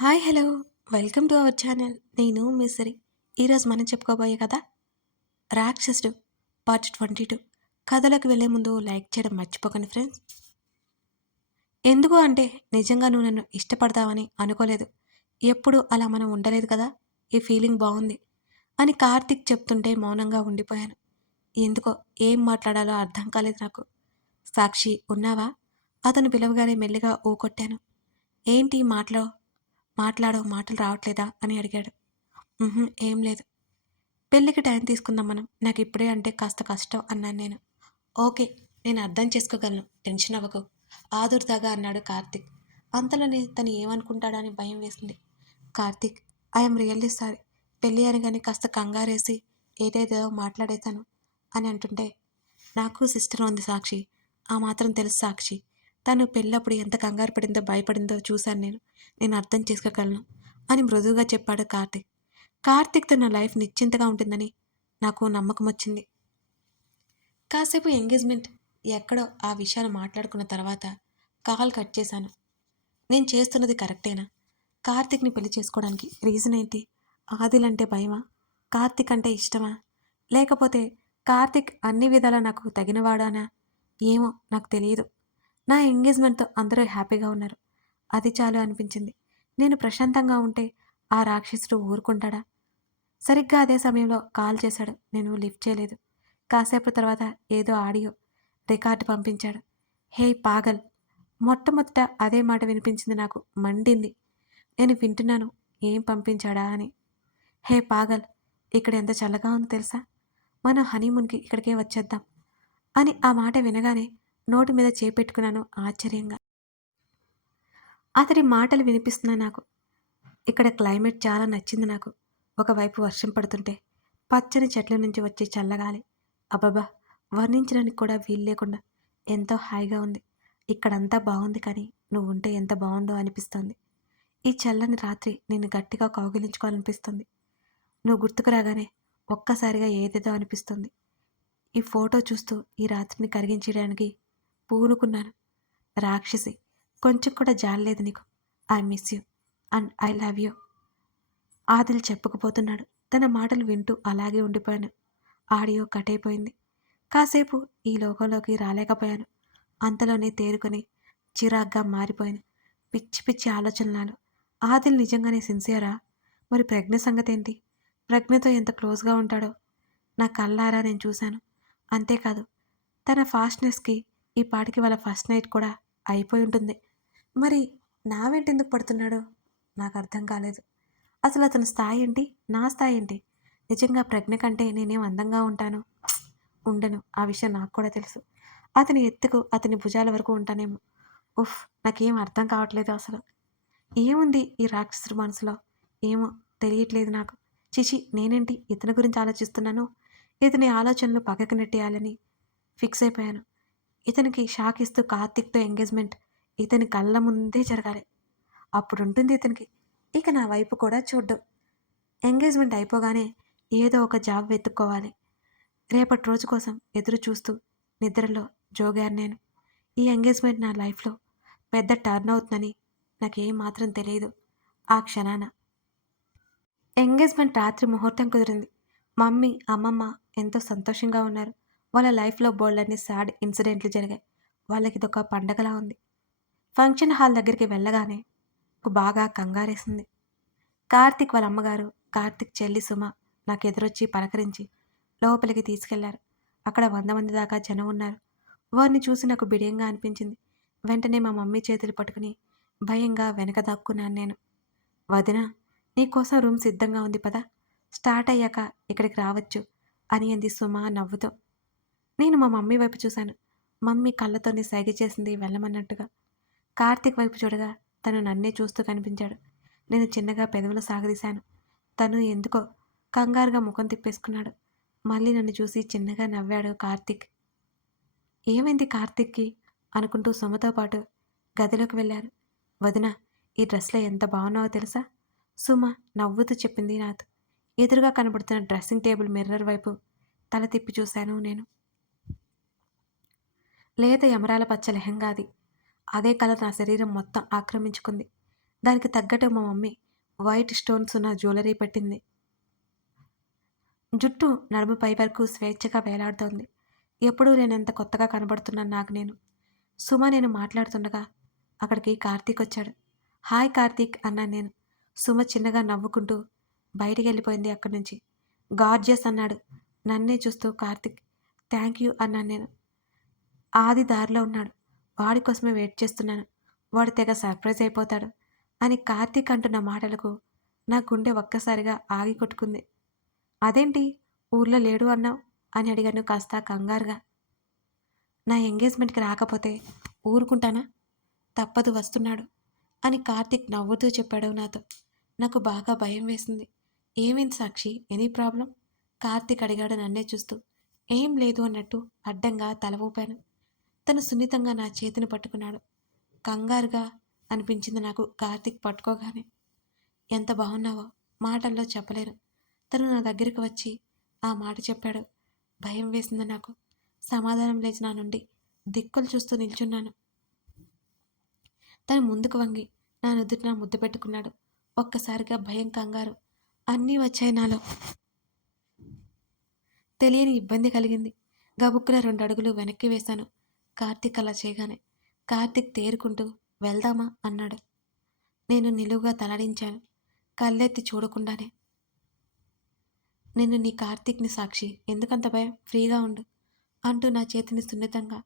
Hi hello welcome to our channel. నేను మిస్సరి. ఈరోజు మనం చెప్పుకోబోయే కథ రాక్షసుడు పార్ట్ 22. కథలోకి వెళ్ళే ముందు లైక్ చేయడం మర్చిపోకండి ఫ్రెండ్స్. ఎందుకు అంటే నిజంగా నువ్వు నన్ను ఇష్టపడతావని అనుకోలేదు. ఎప్పుడు అలా మనం ఉండలేదు కదా. ఈ ఫీలింగ్ బాగుంది అని కార్తిక్ చెప్తుంటే మౌనంగా ఉండిపోయాను. ఎందుకో ఏం మాట్లాడాలో అర్థం కాలేదు నాకు. సాక్షి ఉన్నావా? అతను పిలవగానే మెల్లిగా ఊకొట్టాను. ఏంటి మాట్లాడో మాటలు రావట్లేదా అని అడిగాడు. ఏం లేదు. పెళ్ళికి టైం తీసుకుందాం మనం. నాకు ఇప్పుడే అంటే కాస్త కష్టం అన్నాను నేను. ఓకే, నేను అర్థం చేసుకోగలను. టెన్షన్ అవ్వకు ఆదుర్దాగా అన్నాడు కార్తిక్. అంతలోనే తను ఏమనుకుంటాడని భయం వేసింది. Karthik, I'm really sorry. పెళ్ళి అనగానే కాస్త కంగారేసి ఏదేదో మాట్లాడేశాను అని అంటుంటే, నాకు సిస్టర్ ఉంది సాక్షి. ఆ మాత్రం తెలుసు సాక్షి. తను పెళ్ళప్పుడు ఎంత కంగారు పడిందో భయపడిందో చూశాను నేను. నేను అర్థం చేసుకోగలను అని మృదువుగా చెప్పాడు కార్తిక్. కార్తిక్‌తో నా లైఫ్ నిశ్చింతగా ఉంటుందని నాకు నమ్మకం వచ్చింది. కాసేపు ఎంగేజ్‌మెంట్ ఎక్కడో ఆ విషయాలు మాట్లాడుకున్న తర్వాత కాల్ కట్ చేశాను. నేను చేస్తున్నది కరెక్టేనా? కార్తిక్‌ని పెళ్లి చేసుకోవడానికి రీజన్ ఏంటి? ఆదిల్ అంటే భయమా? కార్తిక్ అంటే ఇష్టమా? లేకపోతే కార్తిక్ అన్ని విధాలా నాకు తగినవాడానా? ఏమో నాకు తెలియదు. నా ఎంగేజ్‌మెంట్‌తో అందరూ హ్యాపీగా ఉన్నారు. అది చాలు అనిపించింది. నేను ప్రశాంతంగా ఉంటే ఆ రాక్షసుడు ఊరుకుంటాడా? సరిగ్గా అదే సమయంలో కాల్ చేశాడు. నేను లిఫ్ట్ చేయలేదు. కాసేపు తర్వాత ఏదో ఆడియో రికార్డ్ పంపించాడు. హే పాగల్! మొట్టమొదట అదే మాట వినిపించింది నాకు. మండింది. నేను వింటున్నాను. ఏం పంపించాడా అని. హే పాగల్! ఇక్కడ ఎంత చల్లగా ఉందో తెలుసా? మనం హనీమూన్‌కి ఇక్కడికే వచ్చేద్దాం అని ఆ మాట వినగానే నోటి మీద చేపెట్టుకున్నాను ఆశ్చర్యంగా. అతడి మాటలు వినిపిస్తున్నాయి నాకు. ఇక్కడ క్లైమేట్ చాలా నచ్చింది నాకు. ఒకవైపు వర్షం పడుతుంటే, పచ్చని చెట్ల నుంచి వచ్చే చల్లగాలి. అబ్బబ్బా! వర్ణించడానికి కూడా వీలు లేకుండా ఎంతో హాయిగా ఉంది. ఇక్కడంతా బావుంది కానీ, నువ్వుంటే ఎంత బావుండో అనిపిస్తోంది. ఈ చల్లని రాత్రి నిన్ను గట్టిగా కౌగిలించుకోవాలనిపిస్తుంది. నువ్వు గుర్తుకు రాగానే ఒక్కసారిగా ఏదేదో అనిపిస్తుంది. ఈ ఫోటో చూస్తూ ఈ రాత్రిని కరిగించడానికి పూనుకున్నాను. రాక్షసి! కొంచెం కూడా జాలిలేదు నీకు. I miss you and I love you. Adil చెప్పుకుపోతున్నాడు. తన మాటలు వింటూ అలాగే ఉండిపోయాను. ఆడియో కట్ అయిపోయింది. కాసేపు ఈ లోకంలోకి రాలేకపోయాను. అంతలోనే తేరుకొని చిరాగ్గా మారిపోయాను. పిచ్చి పిచ్చి ఆలోచనలు. ఆదిల్ నిజంగానే సిన్సియరా? మరి ప్రజ్ఞ సంగతేంటి? ప్రజ్ఞతో ఎంత క్లోజ్గా ఉంటాడో నా కళ్ళారా నేను చూశాను. అంతేకాదు, తన ఫాస్ట్‌నెస్‌కి ఈ పాటికి వాళ్ళ ఫస్ట్ నైట్ కూడా అయిపోయి ఉంటుంది. మరి నా వెంటెందుకు పడుతున్నాడో నాకర్థం కాలేదు. అసలు అతని స్థాయి ఏంటి? నా స్థాయి ఏంటి? నిజంగా ప్రజ్ఞ కంటే నేనేం అందంగా ఉంటాను? ఉండను. ఆ విషయం నాకు కూడా తెలుసు. అతని ఎత్తుకు, అతని భుజాల వరకు ఉంటానేమో. ఉఫ్! నాకేం అర్థం కావట్లేదు అసలు. ఏముంది ఈ రాక్షసుడి మనసులో? ఏమో తెలియట్లేదు నాకు. ఛీ! నేనేంటి ఇతని గురించి ఆలోచిస్తున్నాను. ఇతని ఆలోచనలు పక్కకు నెట్టేయాలని ఫిక్స్ అయిపోయాను. ఇతనికి షాక్ ఇస్తూ కార్తీక్‌తో ఎంగేజ్‌మెంట్ ఇతని కళ్ళ ముందే జరగాలి. అప్పుడుంటుంది ఇతనికి. ఇక నా వైపు కూడా చూడ్డు. ఎంగేజ్‌మెంట్ అయిపోగానే ఏదో ఒక జాబ్ వెతుక్కోవాలి. రేపటి రోజు కోసం ఎదురు చూస్తూ నిద్రలో జోగాను నేను. ఈ ఎంగేజ్‌మెంట్ నా లైఫ్‌లో పెద్ద టర్న్ అవుతుందని నాకేం మాత్రం తెలీదు ఆ క్షణాన. ఎంగేజ్‌మెంట్ రాత్రి ముహూర్తం కుదిరింది. మమ్మీ, అమ్మమ్మ ఎంతో సంతోషంగా ఉన్నారు. వాళ్ళ లైఫ్‌లో బోలెడన్ని సాడ్ ఇన్సిడెంట్లు జరిగాయి. వాళ్ళకిదొక పండగలా ఉంది. ఫంక్షన్ హాల్ దగ్గరికి వెళ్ళగానే నాకు బాగా కంగారేసింది. కార్తీక్ వాళ్ళ అమ్మగారు, కార్తీక్ చెల్లి సుమ నాకెదురొచ్చి పలకరించి లోపలికి తీసుకెళ్లారు. అక్కడ 100 మంది దాకా జనం ఉన్నారు. వారిని చూసి నాకు బిడియంగా అనిపించింది. వెంటనే మా మమ్మీ చేతులు పట్టుకుని భయంగా వెనక దాక్కున్నాను నేను. వదినా, నీకోసం రూమ్ సిద్ధంగా ఉంది పద. స్టార్ట్ అయ్యాక ఇక్కడికి రావచ్చు అని అంది సుమ నవ్వుతూ. నేను మా మమ్మీ వైపు చూశాను. మమ్మీ కళ్ళతోనే సైగ చేసింది వెళ్ళమన్నట్టుగా. కార్తీక్ వైపు చూడగా తను నన్నే చూస్తూ కనిపించాడు. నేను చిన్నగా పెదవులు సాగదీశాను. తను ఎందుకో కంగారుగా ముఖం తిప్పేసుకున్నాడు. మళ్ళీ నన్ను చూసి చిన్నగా నవ్వాడు కార్తీక్. ఏమైంది కార్తీక్‌కి అనుకుంటూ సుమతో పాటు గదిలోకి వెళ్ళారు. వదినా, ఈ డ్రెస్‌లో ఎంత బాగున్నావో తెలుసా? సుమ నవ్వుతూ చెప్పింది నాతో. ఎదురుగా కనబడుతున్న డ్రెస్సింగ్ టేబుల్ మిర్రర్ వైపు తల తిప్పి చూశాను నేను. లేత ఎమరాల పచ్చ లెహంగాది. అదే కలర్ నా శరీరం మొత్తం ఆక్రమించుకుంది. దానికి తగ్గట్టు మా మమ్మీ వైట్ స్టోన్స్ ఉన్న జ్యువెలరీ పెట్టింది. జుట్టు నడుము పై వరకు స్వేచ్ఛగా వేలాడుతోంది. ఎప్పుడూ నేనెంత కొత్తగా కనబడుతున్నాను నాకు నేను. సుమ నేను మాట్లాడుతుండగా అక్కడికి కార్తీక్ వచ్చాడు. హాయ్ కార్తీక్ అన్నాను నేను. సుమ చిన్నగా నవ్వుకుంటూ బయటికెళ్ళిపోయింది అక్కడి నుంచి. గార్జియస్ అన్నాడు నన్నే చూస్తూ కార్తీక్. థ్యాంక్ యూ అన్నాను నేను. ఆది దారిలో ఉన్నాడు. వాడి కోసమే వెయిట్ చేస్తున్నాను. వాడు తెగ సర్ప్రైజ్ అయిపోతాడు అని కార్తీక్ అంటున్న మాటలకు నా గుండె ఒక్కసారిగా ఆగి కొట్టుకుంది. అదేంటి ఊర్లో లేడు అన్నావు అని అడిగాను కాస్త కంగారుగా. నా ఎంగేజ్మెంట్కి రాకపోతే ఊరుకుంటానా? తప్పదు వస్తున్నాడు అని కార్తీక్ నవ్వుతూ చెప్పాడు నాతో. నాకు బాగా భయం వేసింది. ఏమైంది సాక్షి, ఎనీ ప్రాబ్లం? కార్తీక్ అడిగాడు నన్నే చూస్తూ. ఏం లేదు అన్నట్టు అడ్డంగా తల ఊపాను. తను సున్నితంగా నా చేతిని పట్టుకున్నాడు. కంగారుగా అనిపించింది నాకు కార్తీక్ పట్టుకోగానే. ఎంత బాగున్నావో మాటల్లో చెప్పలేను. తను నా దగ్గరికి వచ్చి ఆ మాట చెప్పాడు. భయం వేసింది నాకు. సమాధానం లేచి నా నుండి దిక్కులు చూస్తూ నిల్చున్నాను. తను ముందుకు వంగి నా నుదుటిన ముద్దు పెట్టుకున్నాడు. ఒక్కసారిగా భయం, కంగారు అన్నీ వచ్చాయి నాలో. తెలియని ఇబ్బంది కలిగింది. గబుక్కున 2 అడుగులు వెనక్కి వేశాను కార్తీక్ అలా చేయగానే. కార్తీక్ తేరుకుంటూ వెళ్దామా అన్నాడు. నేను నిలువుగా తలడించాను, కళ్ళెత్తి చూడకుండానే. నేను నీ కార్తీక్ని సాక్షి, ఎందుకంత భయం, ఫ్రీగా ఉండు అంటూ నా చేతిని సున్నితంగా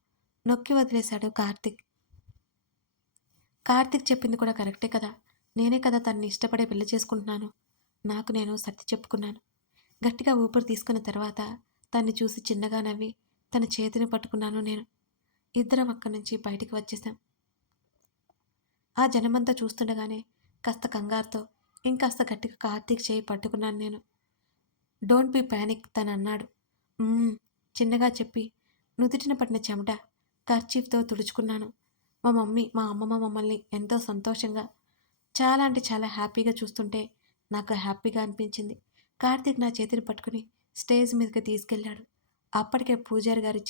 నొక్కి వదిలేశాడు కార్తీక్. కార్తీక్ చెప్పింది కూడా కరెక్టే కదా. నేనే కదా తన్ని ఇష్టపడే పెళ్లి చేసుకుంటున్నాను. నాకు నేను సర్ది చెప్పుకున్నాను. గట్టిగా ఊపిరి తీసుకున్న తర్వాత తన్ని చూసి చిన్నగా నవ్వి తన చేతిని పట్టుకున్నాను నేను. ఇద్దరం అక్కడి నుంచి బయటికి వచ్చేసాం. ఆ జనమంతా చూస్తుండగానే కాస్త కంగారుతో ఇంకాస్త గట్టిగా కార్తీక్ చేయి పట్టుకున్నాను నేను. డోంట్ బీ ప్యానిక్ తను అన్నాడు. చిన్నగా చెప్పి నుదుటిన పడిన చెమట కర్చీఫ్తో తుడుచుకున్నాను. మా అమ్మమ్మ మమ్మల్ని ఎంతో సంతోషంగా, చాలా అంటే చాలా హ్యాపీగా చూస్తుంటే నాకు హ్యాపీగా అనిపించింది. కార్తీక్ నా చేతిని పట్టుకుని స్టేజ్ మీదకి తీసుకెళ్ళాడు. అప్పటికే పూజారి గారు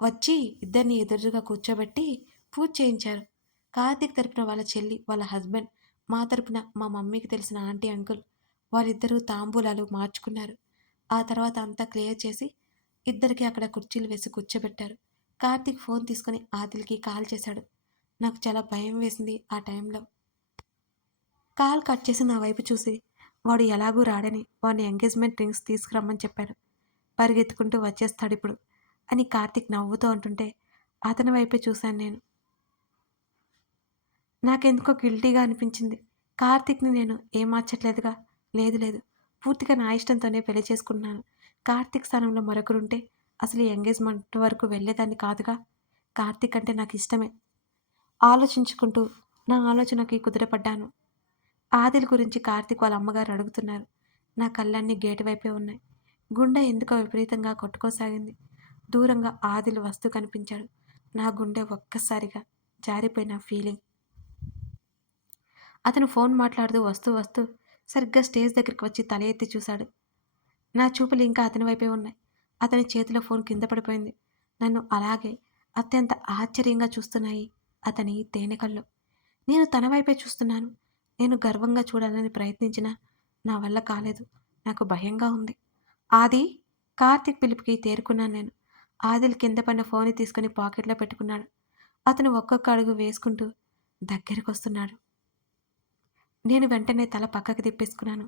వచ్చి ఇద్దరిని ఎదురుగా కూర్చోబెట్టి పూజ చేయించారు. కార్తీక్ తరపున వాళ్ళ చెల్లి, వాళ్ళ హస్బెండ్, మా తరపున మా మమ్మీకి తెలిసిన ఆంటీ, అంకుల్ వాళ్ళిద్దరూ తాంబూలాలు మార్చుకున్నారు. ఆ తర్వాత అంతా క్లియర్ చేసి ఇద్దరికి అక్కడ కుర్చీలు వేసి కూర్చోబెట్టారు. కార్తీక్ ఫోన్ తీసుకుని ఆదిల్కి కాల్ చేశాడు. నాకు చాలా భయం వేసింది ఆ టైంలో. కాల్ కట్ చేసి నా వైపు చూసి వాడు ఎలాగూ రాడని వాడిని ఎంగేజ్మెంట్ రింగ్స్ తీసుకురమ్మని చెప్పారు. పరిగెత్తుకుంటూ వచ్చేస్తాడిప్పుడు అని కార్తీక్ నవ్వుతూ అంటుంటే అతని వైపే చూశాను నేను. నాకెందుకో గిల్టీగా అనిపించింది. కార్తీక్ని నేను ఏమార్చట్లేదుగా. లేదు లేదు, పూర్తిగా నా ఇష్టంతోనే పెళ్లి చేసుకున్నాను. కార్తీక్ స్థానంలో మరొకరుంటే అసలు ఈ ఎంగేజ్మెంట్ వరకు వెళ్ళేదాన్ని కాదుగా. కార్తీక్ అంటే నాకు ఇష్టమే. ఆలోచించుకుంటూ నా ఆలోచనకి కుదిరపడ్డాను. ఆదిల్ గురించి కార్తీక్ వాళ్ళ అమ్మగారు అడుగుతున్నారు. నా కళ్ళన్నీ గేటు వైపే ఉన్నాయి. గుండె ఎందుకో విపరీతంగా కొట్టుకోసాగింది. దూరంగా ఆదిల్ వస్తూ కనిపించాడు. నా గుండె ఒక్కసారిగా జారిపోయిన ఫీలింగ్. అతను ఫోన్ మాట్లాడుతూ వస్తూ సరిగ్గా స్టేజ్ దగ్గరికి వచ్చి తల ఎత్తి చూశాడు. నా చూపులు ఇంకా అతని వైపే ఉన్నాయి. అతని చేతిలో ఫోన్ కింద పడిపోయింది. నన్ను అలాగే అత్యంత ఆశ్చర్యంగా చూస్తున్నాయి అతని తేనె కళ్ళు. నేను తన వైపే చూస్తున్నాను. నేను గర్వంగా చూడాలని ప్రయత్నించినా నా వల్ల కాలేదు. నాకు భయంగా ఉంది. ఆది, కార్తీక్ పిలుపుకి తేరుకున్నాను నేను. ఆదిల్ కింద పడిన ఫోన్ తీసుకుని పాకెట్లో పెట్టుకున్నాడు. అతను ఒక్కొక్క అడుగు వేసుకుంటూ దగ్గరికి వస్తున్నాడు. నేను వెంటనే తల పక్కకి తిప్పేసుకున్నాను.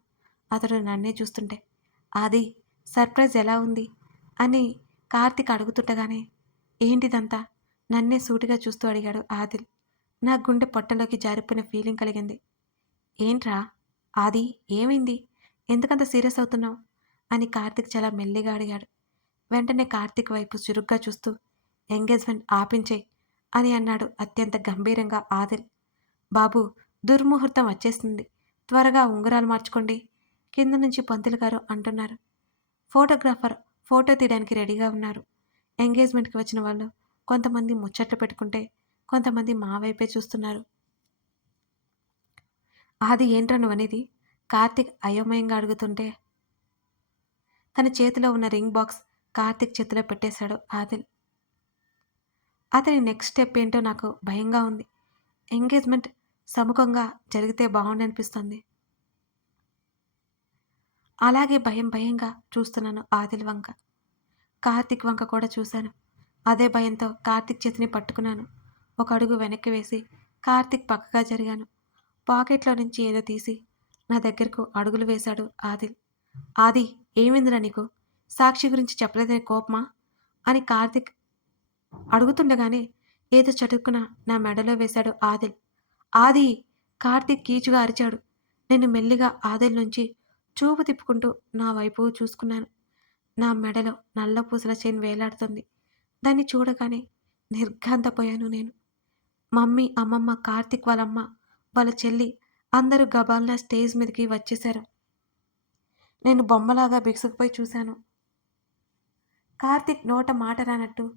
అతడు నన్నే చూస్తుంటే. ఆది, సర్ప్రైజ్ ఎలా ఉంది అని కార్తీక్ అడుగుతుండగానే ఏంటిదంతా నన్నే సూటిగా చూస్తూ అడిగాడు ఆదిల్. నా గుండె పొట్టలోకి జారిపోయిన ఫీలింగ్ కలిగింది. ఏంట్రా ఆది, ఏమైంది, ఎందుకంత సీరియస్ అవుతున్నావు అని కార్తీక్ చాలా మెల్లిగా అడిగాడు. వెంటనే కార్తీక్ వైపు చురుగ్గా చూస్తూ ఎంగేజ్మెంట్ ఆపించేయి అని అన్నాడు అత్యంత గంభీరంగా ఆదిల్. బాబు, దుర్ముహూర్తం వచ్చేస్తుంది, త్వరగా ఉంగరాలు మార్చుకోండి కింద నుంచి పంతులు గారు అంటున్నారు. ఫోటోగ్రాఫర్ ఫోటో తీయడానికి రెడీగా ఉన్నారు. ఎంగేజ్మెంట్కి వచ్చిన వాళ్ళు కొంతమంది ముచ్చట్లు పెట్టుకుంటే కొంతమంది మా వైపే చూస్తున్నారు. ఆది, ఏంట్రా నువ్వనేది? కార్తీక్ అయోమయంగా అడుగుతుంటే తన చేతిలో ఉన్న రింగ్ బాక్స్ కార్తీక్ చేతిలో పెట్టేశాడు ఆదిల్. అతని నెక్స్ట్ స్టెప్ ఏంటో నాకు భయంగా ఉంది. ఎంగేజ్మెంట్ సముఖంగా జరిగితే బాగుండనిపిస్తుంది. అలాగే భయం భయంగా చూస్తున్నాను ఆదిల్ వంక. కార్తీక్ వంక కూడా చూశాను. అదే భయంతో కార్తీక్ చేతిని పట్టుకున్నాను. ఒక అడుగు వెనక్కి వేసి కార్తీక్ పక్కగా జరిగాను. పాకెట్‌లో నుంచి ఏదో తీసి నా దగ్గరకు అడుగులు వేశాడు ఆదిల్. "ఆది ఏమైందిరా నీకు? సాక్షి గురించి చెప్పలేదని కోపమా?" అని కార్తీక్ అడుగుతుండగానే ఏదో చటుక్కున నా మెడలో వేశాడు ఆదిల్. "ఆది!" కార్తీక్ కీచుగా అరిచాడు. నేను మెల్లిగా ఆదిల్ నుంచి చూపు తిప్పుకుంటూ నా వైపు చూసుకున్నాను. నా మెడలో నల్ల పూసల చైన్ వేలాడుతోంది. దాన్ని చూడగానే నిర్ఘాంతపోయాను నేను. మమ్మీ, అమ్మమ్మ, కార్తీక్ వాళ్ళమ్మ, వాళ్ళ చెల్లి అందరూ గబాల్న స్టేజ్ మీదకి వచ్చేశారు. నేను బొమ్మలాగా బిగుసుకుపోయి చూశాను. కార్తీక్ నోట మాట రానట్టు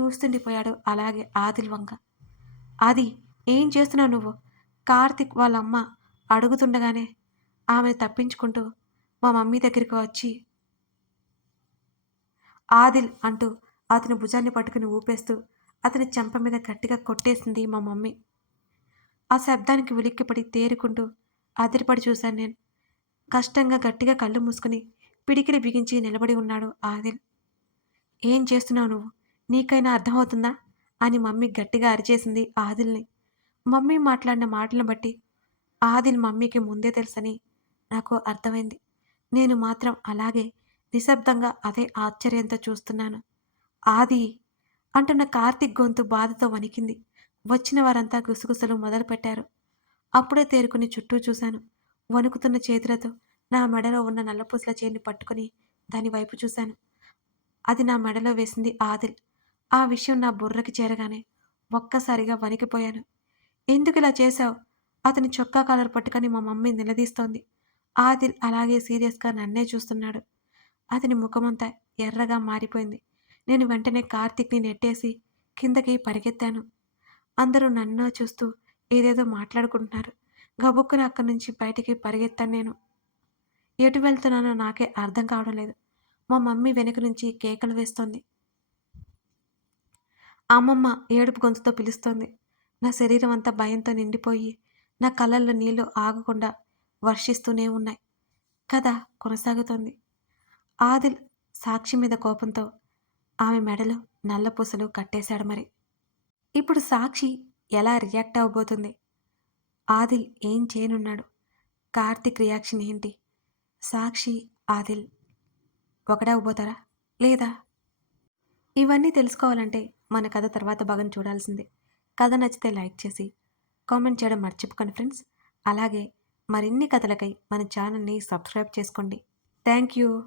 చూస్తుండిపోయాడు అలాగే ఆదిల్ వంక. "ఆది ఏం చేస్తున్నావు నువ్వు?" కార్తీక్ వాళ్ళమ్మ అడుగుతుండగానే ఆమెను తప్పించుకుంటూ మా మమ్మీ దగ్గరికి వచ్చి ఆదిల్ అంటూ అతని భుజాన్ని పట్టుకుని ఊపేస్తూ అతని చెంప మీద గట్టిగా కొట్టేసింది మా మమ్మీ. ఆ శబ్దానికి ఉలిక్కిపడి తేరుకుంటూ అదిరిపడి చూశాను నేను. కష్టంగా గట్టిగా కళ్ళు మూసుకుని పిడికిలి బిగించి నిలబడి ఉన్నాడు ఆదిల్. "ఏం చేస్తున్నావు నువ్వు? నీకైనా అర్థమవుతుందా?" అని మమ్మీ గట్టిగా అరిచేసింది ఆదిల్ని. మమ్మీ మాట్లాడిన మాటలను బట్టి ఆదిల్ మమ్మీకి ముందే తెలుసని నాకు అర్థమైంది. నేను మాత్రం అలాగే నిశ్శబ్దంగా అదే ఆశ్చర్యంతో చూస్తున్నాను. "ఆది" అంటున్న కార్తీక్ గొంతు బాధతో వణికింది. వచ్చిన వారంతా గుసగుసలు మొదలుపెట్టారు. అప్పుడే తేరుకుని చుట్టూ చూశాను. వణుకుతున్న చేతులతో నా మెడలో ఉన్న నల్లపూసల చైన్ని పట్టుకుని దాని వైపు చూశాను. అది నా మెడలో వేసింది ఆదిల్. ఆ విషయం నా బుర్రకి చేరగానే ఒక్కసారిగా వణికిపోయాను. "ఎందుకిలా చేశావు?" అతని చొక్కా కాలర్ పట్టుకొని మా మమ్మీ నిలదీస్తోంది. ఆదిల్ అలాగే సీరియస్‌గా నన్నే చూస్తున్నాడు. అతని ముఖమంతా ఎర్రగా మారిపోయింది. నేను వెంటనే కార్తీక్‌ని నెట్టేసి కిందకి పరిగెత్తాను. అందరూ నన్ను చూస్తూ ఏదేదో మాట్లాడుకుంటున్నారు. గబుక్కున అక్కడి నుంచి బయటికి పరిగెత్తాను నేను. ఎటు వెళ్తున్నానో నాకే అర్థం కావడం లేదు. మా మమ్మీ వెనక నుంచి కేకలు వేస్తోంది. అమ్మమ్మ ఏడుపు గొంతుతో పిలుస్తోంది. నా శరీరం అంతా భయంతో నిండిపోయి నా కళ్ళల్లో నీళ్లు ఆగకుండా వర్షిస్తూనే ఉన్నాయి. కథ కొనసాగుతోంది. ఆదిల్ సాక్షి మీద కోపంతో ఆమె మెడలో నల్లపూసలు కట్టేశాడు మరి. ఇప్పుడు సాక్షి ఎలా రియాక్ట్ అవ్వబోతుంది? ఆదిల్ ఏం చేయనున్నాడు? కార్తీక్ రియాక్షన్ ఏంటి? సాక్షి, ఆదిల్ ఒకడే అవ్వబోతారా? లేదా? ఇవన్నీ తెలుసుకోవాలంటే మన కథ తర్వాత భాగం చూడాల్సిందే. కథ నచ్చితే లైక్ చేసి కామెంట్ చేయడం మర్చిపోకండి ఫ్రెండ్స్. అలాగే మరిన్ని కథలకై మన ఛానల్ని సబ్స్క్రైబ్ చేసుకోండి. Thank you.